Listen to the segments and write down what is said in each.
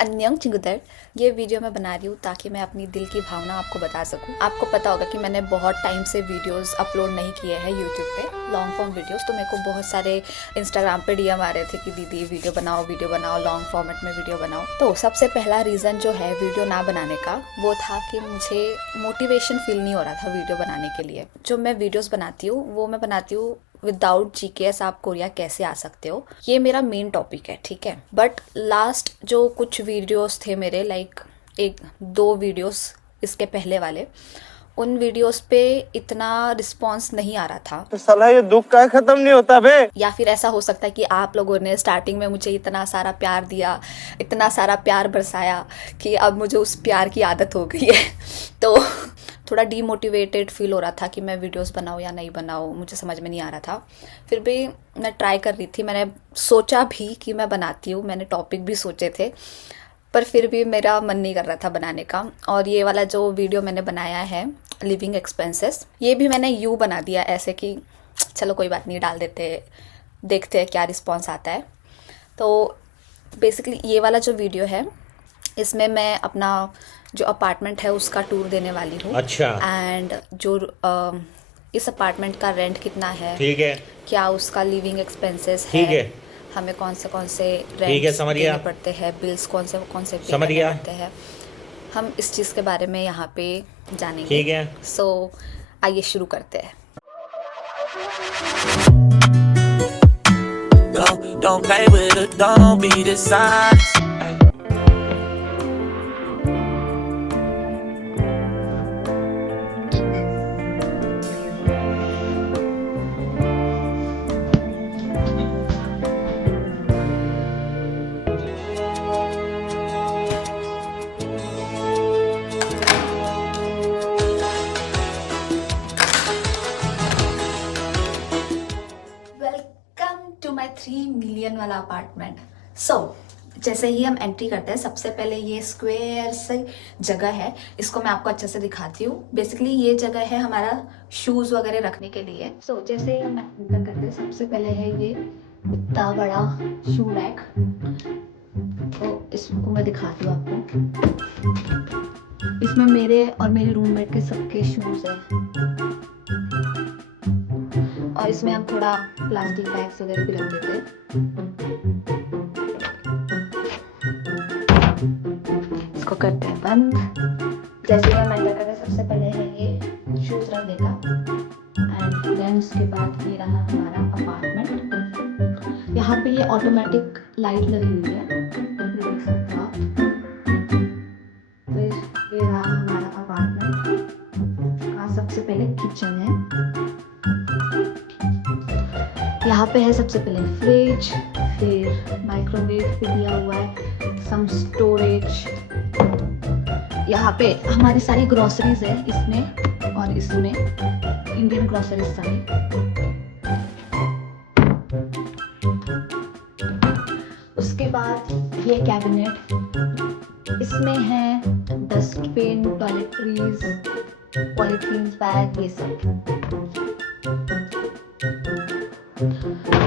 अन्यंग चिंगुदर। ये वीडियो मैं बना रही हूँ ताकि मैं अपनी दिल की भावना आपको बता सकूँ। आपको पता होगा कि मैंने बहुत टाइम से वीडियोस अपलोड नहीं किए हैं यूट्यूब पे, लॉन्ग फॉर्म वीडियोस। तो मेरे को बहुत सारे इंस्टाग्राम पे डीएम आ रहे थे कि दीदी वीडियो बनाओ, लॉन्ग फॉर्मेट में वीडियो बनाओ। तो सबसे पहला रीज़न जो है वीडियो ना बनाने का वो था कि मुझे मोटिवेशन फील नहीं हो रहा था वीडियो बनाने के लिए। जो मैं वीडियोज़ बनाती हूँ वो मैं बनाती हूँ विदाउट जीकेएस आप कोरिया कैसे आ सकते हो, ये मेरा मेन टॉपिक है, ठीक है। बट लास्ट जो कुछ वीडियोस थे मेरे, लाइक एक दो वीडियोस इसके पहले वाले, उन वीडियोस पे इतना रिस्पांस नहीं आ रहा था। तो साला ये दुख का खत्म नहीं होता बे। या फिर ऐसा हो सकता है कि आप लोगों ने स्टार्टिंग में मुझे इतना सारा प्यार दिया, इतना सारा प्यार बरसाया कि अब मुझे उस प्यार की आदत हो गई है। तो थोड़ा डीमोटिवेटेड फील हो रहा था कि मैं वीडियोस बनाऊँ या नहीं बनाऊँ, मुझे समझ में नहीं आ रहा था। फिर भी मैं ट्राई कर रही थी, मैंने सोचा भी कि मैं बनाती हूँ, मैंने टॉपिक भी सोचे थे, पर फिर भी मेरा मन नहीं कर रहा था बनाने का। और ये वाला जो वीडियो मैंने बनाया है लिविंग एक्सपेंसेस, ये भी मैंने यूँ बना दिया ऐसे कि चलो कोई बात नहीं, डाल देते, देखते हैं क्या रिस्पॉन्स आता है। तो बेसिकली ये वाला जो वीडियो है इसमें मैं अपना जो अपार्टमेंट है उसका टूर देने वाली हूँ। अच्छा। एंड जो इस अपार्टमेंट का रेंट कितना है, ठीक है, क्या उसका लिविंग एक्सपेंसेस ठीक है, हमें कौन से ठीक है, रेंट समझ गया, देने पड़ते हैं, बिल्स कौन से पे समझ करने गया, पड़ते हैं, हम इस चीज़ के बारे में यहाँ पे जानेंगे। ठीक है। सो आइए शुरू करते हैं। Don't play with her, don't be dishonest. Welcome to my 3 million वाला अपार्टमेंट। सो जैसे ही हम एंट्री करते हैं, सबसे पहले ये स्क्वायर से जगह है, इसको मैं आपको अच्छे से दिखाती हूँ। बेसिकली ये जगह है हमारा शूज़ वगैरह रखने के लिए। सो जैसे ही हम एंटर करते हैं, सबसे पहले है ये इतना बड़ा शू रैक। तो इसको मैं दिखाती हूँ आपको। इसमें मेरे और मेरी रूममेट के सबके शूज़ हैं, और इसमें हम थोड़ा प्लास्टिक बैग्स वगैरह भी रख देते हैं। इसको करते हैं बंद। जैसे हम एंटर करते हैं, सबसे पहले है ये शूज रख देगा, एंड देन उसके बाद ये रहा हमारा अपार्टमेंट। यहाँ पे ये ऑटोमेटिक लाइट लगी हुई है, देख सकते हो आप। फिर ये रहा हमारा अपार्टमेंट का सबसे पहले किचन है। यहाँ पे है सबसे पहले फ्रिज, फिर माइक्रोवेव भी दिया हुआ है, सम स्टोरेज। यहाँ पे हमारी सारी ग्रोसरीज है इसमें, और इसमें इंडियन ग्रोसरीज सारी। उसके बाद ये कैबिनेट, इसमें है डस्टबिन, टॉयलेटरीज, पॉलीथीन बैग, ये सब।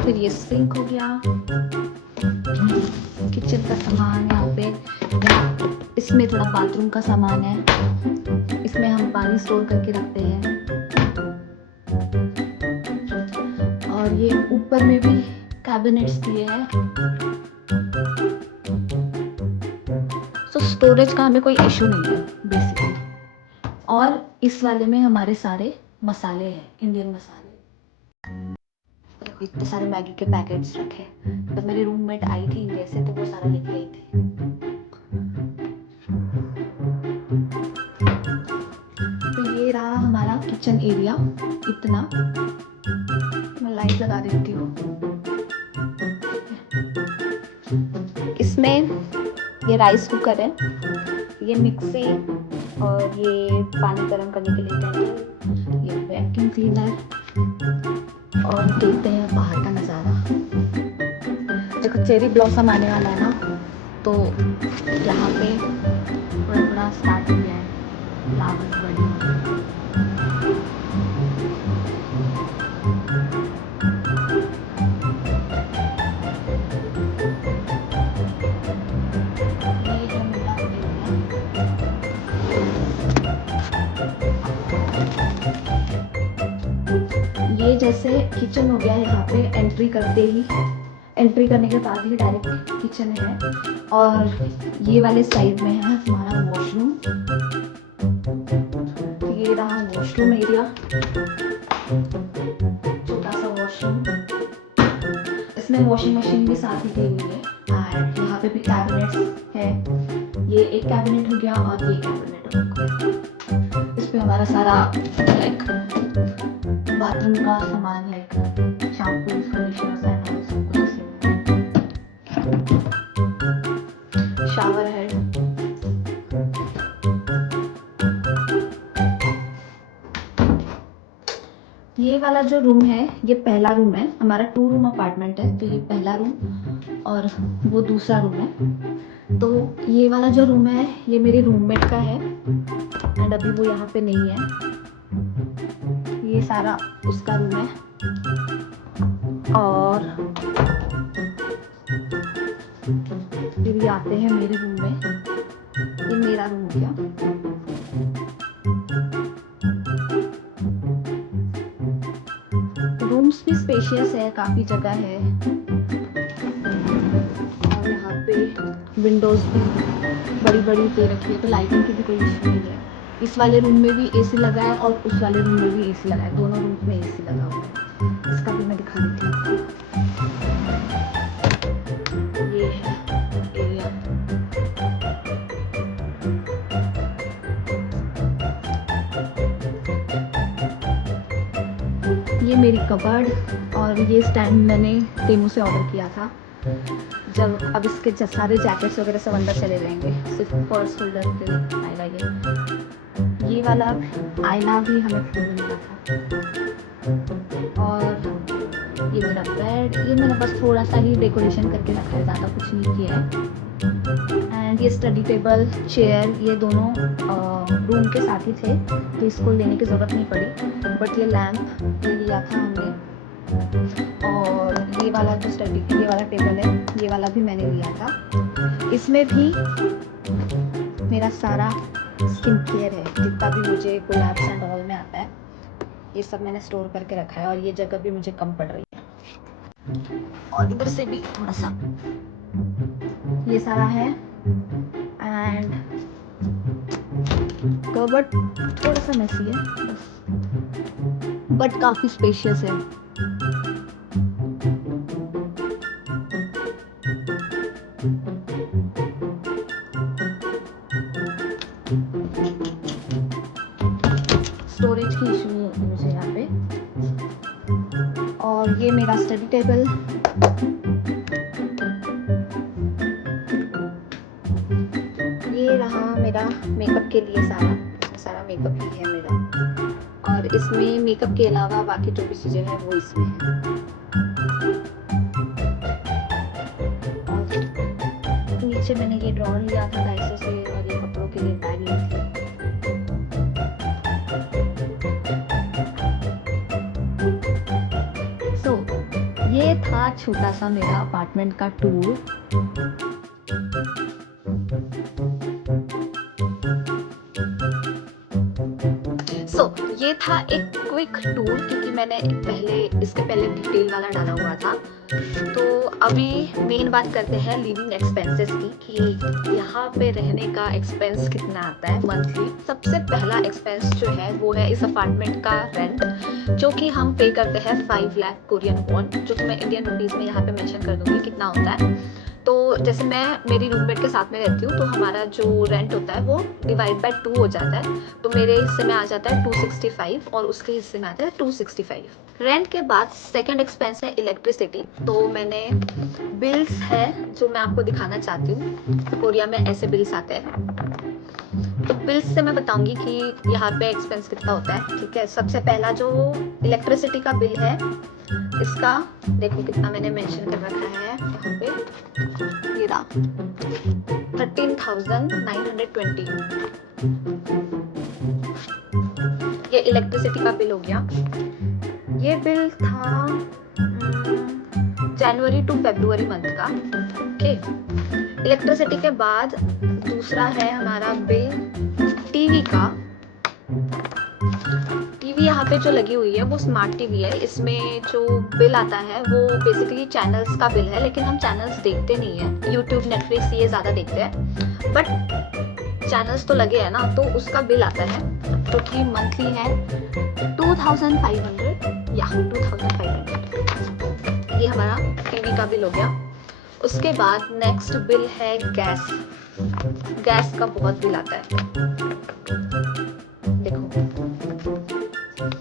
फिर ये सिंक हो गया, किचन का सामान यहाँ पे। इसमें थोड़ा बाथरूम का सामान है, इसमें हम पानी स्टोर करके रखते हैं। और ये ऊपर में भी कैबिनेट्स दिए हैं। तो स्टोरेज का हमें कोई इशू नहीं है बेसिकली। और इस वाले में हमारे सारे मसाले हैं, इंडियन मसाले। इतने सारे मैगी के पैकेट्स रखे। तो मेरी रूममेट आई थी इंडिया से, तो वो सारा लेके आई थी। तो ये रहा हमारा किचन एरिया इतना। मैं लाइट लगा देती हूँ। इसमें ये राइस कुकर है, ये मिक्सी, और ये पानी गर्म करने के लिए केटल, ये वैक्यूम क्लीनर। और देखते हैं बाहर का नज़ारा। देखो चेरी ब्लॉसम आने वाला है ना, तो यहाँ पे थोड़ा थोड़ा स्टार्ट हो गया है, फ्लावर्स बड़ी। ये जैसे किचन हो गया यहाँ पे, एंट्री करने के बाद ही डायरेक्ट किचन है। और ये वाले साइड में है हमारा वॉशरूम। ये रहा वॉशरूम एरिया, छोटा सा वॉशरूम। इसमें वॉशिंग मशीन भी साथ ही दी हुई है। और यहाँ पे भी कैबिनेट्स है। ये एक कैबिनेट हो गया और ये कैबिनेट हो गया। इस पे हमारा सारा लाइक बाथरूम का सामान, लाइक शैम्पू, कंडीशनर एंड सब कुछ। शावर है। ये वाला जो रूम है ये पहला रूम है, हमारा 2 रूम अपार्टमेंट है, तो ये पहला रूम और वो दूसरा रूम है। तो ये वाला जो रूम है ये मेरी रूममेट का है एंड अभी वो यहाँ पे नहीं है। ये सारा उसका रूम है। और फिर ये आते हैं मेरे रूम में। ये मेरा रूम हो गया। रूम्स भी स्पेशियस है, काफ़ी जगह है। और यहाँ पे विंडोज़ भी बड़ी बड़ी दे रखी है, तो लाइटिंग की भी कोई इशू नहीं है। इस वाले रूम में भी एसी लगा है और उस वाले रूम में भी एसी लगा है, दोनों रूम में एसी लगा हुआ है। इसका भी मैं दिखा देती हूँ। ये है एरिया। ये मेरी कबर्ड और ये स्टैंड मैंने टेमू से ऑर्डर किया था। जब अब इसके सारे जैकेट्स वगैरह सब अंदर चले जाएंगे, सिर्फ पर्स होल्डर के लिए आएगा। ये वाला आईना भी हमें फ्री में मिला था। और ये मेरा बेड, ये मैंने बस थोड़ा सा ही डेकोरेशन करके रखा है, ज़्यादा कुछ नहीं किया है। एंड ये स्टडी टेबल, चेयर, ये दोनों रूम के साथ ही थे, तो इसको लेने की ज़रूरत नहीं पड़ी। बट ये लैम्प ये लिया था हमने। और ये वाला जो ये वाला टेबल है, ये वाला भी मैंने लिया था। इसमें भी मेरा सारा स्किन केयर है, जितना भी मुझे कोलैप्स एंड ऑल में आता है, ये सब मैंने स्टोर करके रखा है। और ये जगह भी मुझे कम पड़ रही है। और इधर से भी थोड़ा सा ये सारा है। एंड कबर्ड थोड़ा सा मेसी है बस, बट काफ़ी स्पेशियस है। स्टोरेज की इशू नहीं होती मुझे यहाँ पे। और ये मेरा स्टडी टेबल, ये रहा मेरा मेकअप के लिए सारा मेकअप ही है मेरा। और इसमें मेकअप के अलावा बाकी जो भी चीज़ें हैं वो इसमें है। और नीचे मैंने ये ड्रॉअर लिया था डाइसो से, और ये कपड़ों के लिए बैग ली थी। ये था छोटा सा मेरा अपार्टमेंट का टूर। ये था एक क्विक टूर, क्योंकि मैंने इसके पहले डिटेल वाला डाला हुआ था। तो अभी मेन बात करते हैं लिविंग एक्सपेंसेस की, कि यहाँ पे रहने का एक्सपेंस कितना आता है मंथली। सबसे पहला एक्सपेंस जो है वो है इस अपार्टमेंट का रेंट, जो कि हम पे करते हैं 5 लाख कोरियन वॉन, जो कि मैं इंडियन रुपीज़ में यहाँ पे मेंशन कर दूँगी कितना होता है। तो जैसे मैं मेरी रूममेट के साथ में रहती हूँ, तो हमारा जो रेंट होता है वो डिवाइड बाय 2 हो जाता है। तो मेरे हिस्से में आ जाता है 265 और उसके हिस्से में आता है 265। रेंट के बाद सेकंड एक्सपेंस है इलेक्ट्रिसिटी। तो मैंने बिल्स है जो मैं आपको दिखाना चाहती हूँ। कोरिया में ऐसे बिल्स आते हैं, तो बिल्स से मैं बताऊंगी कि यहाँ पे एक्सपेंस कितना होता है। ठीक है, सबसे पहला जो इलेक्ट्रिसिटी का बिल है, इसका देखो कितना मैंने मेंशन कर रखा है यहाँ पे, ये रहा 13,920। ये इलेक्ट्रिसिटी का बिल हो गया। ये बिल था जनवरी टू फरवरी मंथ का। ओके, इलेक्ट्रिसिटी के बाद दूसरा है हमारा बिल टीवी का। टीवी यहाँ पे जो लगी हुई है वो स्मार्ट टीवी है। इसमें जो बिल आता है वो बेसिकली चैनल्स का बिल है, लेकिन हम चैनल्स देखते नहीं है। यूट्यूब, नेटफ्लिक्स ये ज़्यादा देखते हैं, बट चैनल्स तो लगे हैं ना, तो उसका बिल आता है जो कि मंथली है 2500 या 2500। ये हमारा टीवी का बिल हो गया। उसके बाद नेक्स्ट बिल है गैस। गैस का बहुत बिल आता है, देखो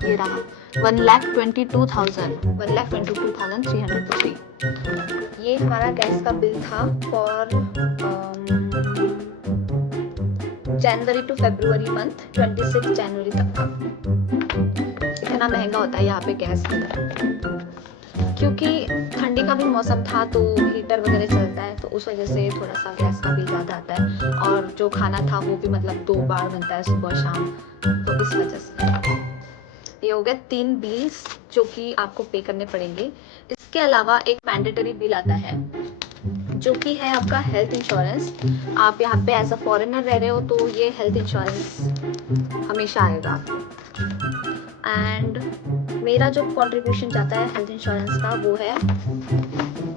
ये रहा 1,22,303। ये हमारा गैस का बिल था for January to February month, 26 जनवरी तक का। इतना महंगा होता है यहाँ पे गैस, क्योंकि ठंडी का भी मौसम था तो हीटर वगैरह चलता है, तो उस वजह से थोड़ा सा गैस का बिल ज़्यादा आता है। और जो खाना था वो भी मतलब 2 बार बनता है, सुबह शाम, तो इस वजह से ये हो गए 3 बिल्स जो कि आपको पे करने पड़ेंगे। इसके अलावा एक मैंडेटरी बिल आता है जो कि है आपका हेल्थ इंश्योरेंस। आप यहाँ पे एज अ फॉरेनर रह रहे हो तो ये हेल्थ इंश्योरेंस हमेशा आएगा आपको। एंड मेरा जो कंट्रीब्यूशन जाता है हेल्थ इंश्योरेंस का वो है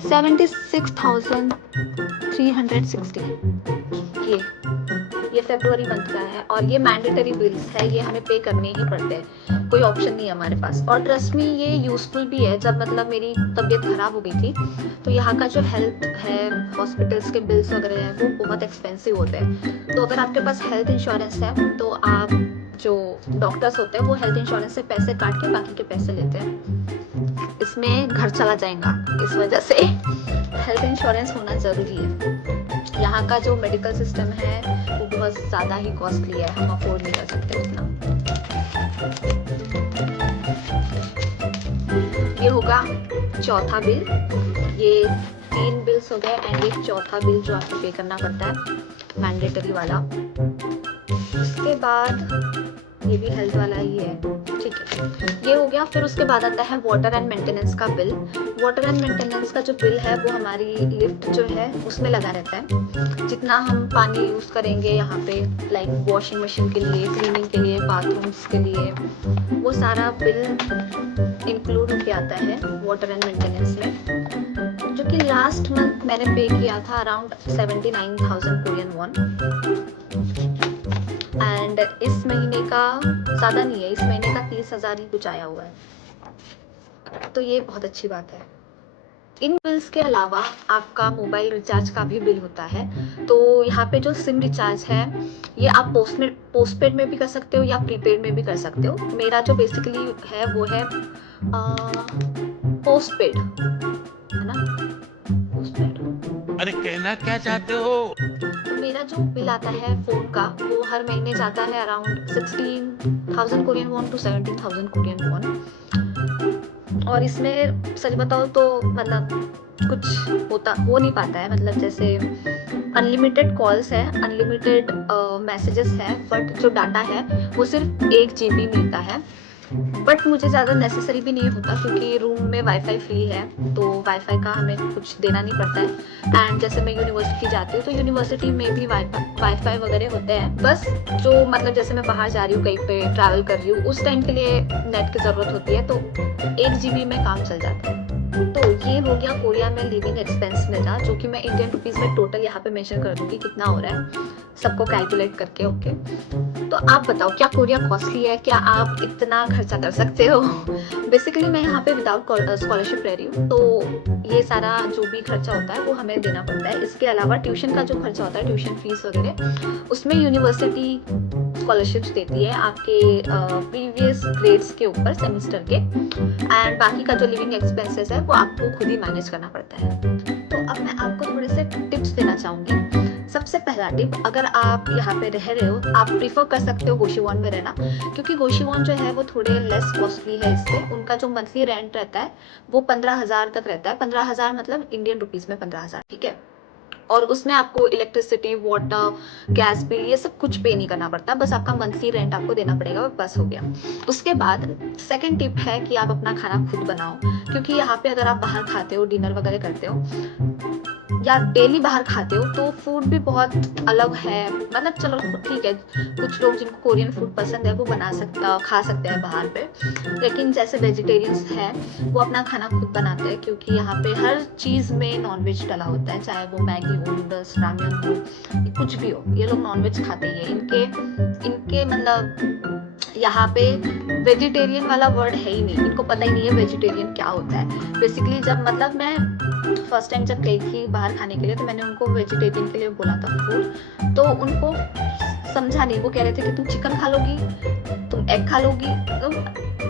76,360। ये फरवरी मंथ का है और ये मैंडेटरी बिल्स है, ये हमें पे करने ही पड़ते हैं, कोई ऑप्शन नहीं है हमारे पास। और ट्रस्ट मी ये यूज़फुल भी है। जब मतलब मेरी तबीयत ख़राब हो गई थी तो यहाँ का जो हेल्थ है, हॉस्पिटल्स के बिल्स वगैरह हैं वो बहुत एक्सपेंसिव होते हैं। तो अगर आपके पास हेल्थ इंश्योरेंस है तो आप जो डॉक्टर्स होते हैं वो हेल्थ इंश्योरेंस से पैसे काट के बाकी के पैसे लेते हैं। इसमें घर चला जाएगा, इस वजह से हेल्थ इंश्योरेंस होना ज़रूरी है। यहाँ का जो मेडिकल सिस्टम है वो बहुत ज़्यादा ही कॉस्टली है, हम अफोर्ड नहीं कर सकते उतना। ये होगा चौथा बिल। ये 3 बिल्स हो गए एंड एक चौथा बिल जो आपको पे करना पड़ता है, मैंडेटरी वाला। उसके बाद ये भी हेल्थ वाला ही है, ठीक है, ये हो गया। फिर उसके बाद आता है वाटर एंड मेंटेनेंस का बिल। वाटर एंड मेंटेनेंस का जो बिल है वो हमारी लिफ्ट जो है उसमें लगा रहता है। जितना हम पानी यूज़ करेंगे यहाँ पे, लाइक वॉशिंग मशीन के लिए, क्लीनिंग के लिए, बाथरूम्स के लिए, वो सारा बिल इंक्लूड होके आता है वाटर एंड मेंटेनेंस में, जो कि लास्ट मंथ मैंने पे किया था अराउंड 79,000 कोरियन वॉन। एंड इस महीने का ज़्यादा नहीं है, इस महीने का 30,000 ही कुछ आया हुआ है, तो ये बहुत अच्छी बात है। इन बिल्स के अलावा आपका मोबाइल रिचार्ज का भी बिल होता है। तो यहाँ पे जो सिम रिचार्ज है ये आप पोस्टपेड में भी कर सकते हो या प्रीपेड में भी कर सकते हो। मेरा जो बेसिकली है वो है पोस्टपेड, है ना, पोस्टपेड। अरे कहना क्या चाहते हो? तो मेरा जो बिल आता है फ़ोन का वो हर महीने जाता है around 16,000 Korean won to 17,000 Korean won. और इसमें सच बताओ तो मतलब कुछ हो नहीं पाता है, मतलब जैसे अनलिमिटेड कॉल्स है, अनलिमिटेड मैसेजेस है, बट जो डाटा है वो सिर्फ 1 GB मिलता है। बट मुझे ज़्यादा नेसेसरी भी नहीं होता क्योंकि रूम में वाईफाई फ्री है, तो वाईफाई का हमें कुछ देना नहीं पड़ता है। एंड जैसे मैं यूनिवर्सिटी जाती हूँ तो यूनिवर्सिटी में भी वाईफाई वगैरह होते हैं। बस जो मतलब जैसे मैं बाहर जा रही हूँ, कहीं पे ट्रैवल कर रही हूँ, उस टाइम के लिए नेट की ज़रूरत होती है, तो 1 GB में काम चल जाता है। तो ये हो गया कोरिया में लिविंग एक्सपेंस मेरा, जो कि मैं इंडियन रुपीज़ में टोटल यहाँ पे मेंशन कर दूँगी कितना हो रहा है, सबको कैलकुलेट करके। ओके, तो आप बताओ क्या कोरिया कॉस्टली है? क्या आप इतना खर्चा कर सकते हो? बेसिकली मैं यहाँ पे विदाउट स्कॉलरशिप रह रही हूँ, तो ये सारा जो भी खर्चा होता है वो हमें देना पड़ता है। इसके अलावा ट्यूशन का जो खर्चा होता है, ट्यूशन फीस वगैरह, उसमें यूनिवर्सिटी स्कॉलरशिप्स देती है आपके प्रीवियस ग्रेड्स के ऊपर सेमेस्टर के। एंड बाकी का जो लिविंग एक्सपेंसेस है वो आपको खुद ही मैनेज करना पड़ता है। तो अब मैं आपको थोड़े से टिप्स देना चाहूँगी। सबसे पहला टिप, अगर आप यहाँ पे रह रहे हो, आप प्रीफर कर सकते हो गोशीवॉन में रहना, क्योंकि गोशीवॉन जो है वो थोड़े लेस कॉस्टली है। इससे उनका जो मंथली रेंट रहता है वो 15,000 तक रहता है। 15,000 मतलब इंडियन रुपीज़ में 15,000, ठीक है। और उसमें आपको इलेक्ट्रिसिटी, वाटर, गैस बिल ये सब कुछ पे नहीं करना पड़ता, बस आपका मंथली रेंट आपको देना पड़ेगा, बस हो गया। उसके बाद सेकंड टिप है कि आप अपना खाना खुद बनाओ, क्योंकि यहाँ पे अगर आप बाहर खाते हो, डिनर वगैरह करते हो या डेली बाहर खाते हो तो फूड भी बहुत अलग है। मतलब चलो ठीक है, कुछ लोग जिनको कोरियन फूड पसंद है वो खा सकते हैं बाहर पे, लेकिन जैसे वेजिटेरियंस हैं वो अपना खाना खुद बनाते हैं, क्योंकि यहाँ पे हर चीज़ में नॉनवेज डला होता है, चाहे वो मैगी हो, नूडल्स, रामेन हो, कुछ भी हो, ये लोग नॉनवेज खाते ही है। इनके मतलब यहाँ पे वेजिटेरियन वाला वर्ड है ही नहीं, इनको पता ही नहीं है वेजिटेरियन क्या होता है। बेसिकली जब मतलब मैं फर्स्ट टाइम जब गई थी बाहर खाने के लिए तो मैंने उनको वेजिटेरियन के लिए बोला था फूड, तो उनको समझा नहीं, वो कह रहे थे कि तुम चिकन खा लोगी, तुम एग खा लोगी, तो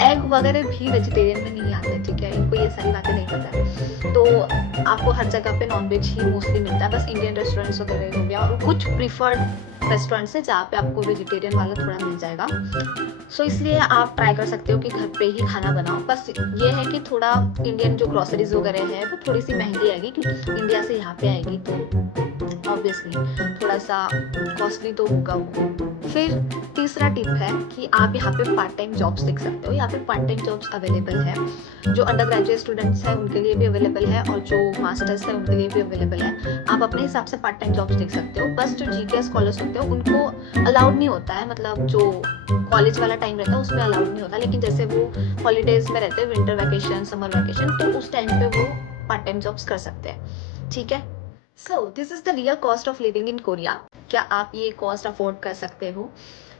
एग वगैरह भी वेजिटेरियन में नहीं आते, ठीक है, इनको ये सारी बातें नहीं पता है। तो आपको हर जगह पे नॉनवेज ही मोस्टली मिलता है, बस इंडियन रेस्टोरेंट्स वगैरह हो गया और कुछ प्रीफर्ड रेस्टोरेंट्स है जहाँ पे आपको वेजिटेरियन वाला थोड़ा मिल जाएगा। सो इसलिए आप ट्राई कर सकते हो कि घर पे ही खाना बनाओ। बस ये है कि थोड़ा इंडियन जो ग्रोसरीज वगैरह है वो थोड़ी सी महंगी आएगी, क्योंकि इंडिया से यहाँ पे आएगी तो ऑब्वियसली थोड़ा सा कॉस्टली तो होगा वो। फिर तीसरा टिप है कि आप यहाँ पे पार्ट टाइम जॉब्स देख सकते हो, यहाँ पे पार्ट टाइम जॉब्स अवेलेबल है, जो अंडर ग्रेजुएट स्टूडेंट्स हैं उनके लिए भी अवेलेबल है और जो मास्टर्स हैं उनके लिए भी अवेलेबल है। आप अपने हिसाब से पार्ट टाइम जॉब्स देख सकते हो। बस जो जीके स्कॉलर्स होते हैं उनको अलाउड नहीं होता है, मतलब जो कॉलेज वाला टाइम रहता है उसमें अलाउड नहीं होता, लेकिन जैसे वो हॉलीडेज में रहते हैं, विंटर वैकेशन, समर वैकेशन, तो उस टाइम पे वो पार्ट टाइम जॉब्स कर सकते हैं, ठीक है। So this is the real cost of living in Korea. क्या आप ये कॉस्ट अफोर्ड कर सकते हो?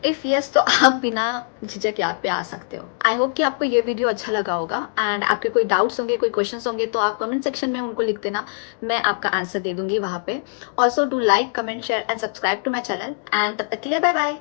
इफ़ यस तो आप बिना झिझक यहाँ पे आ सकते हो। आई होप कि आपको ये वीडियो अच्छा लगा होगा, एंड आपके कोई डाउट्स होंगे, कोई क्वेश्चंस होंगे तो आप कमेंट सेक्शन में उनको लिख देना, मैं आपका आंसर दे दूंगी वहाँ पे। Also do like, comment, share and subscribe to my channel, and तब तक के लिए बाय बाय।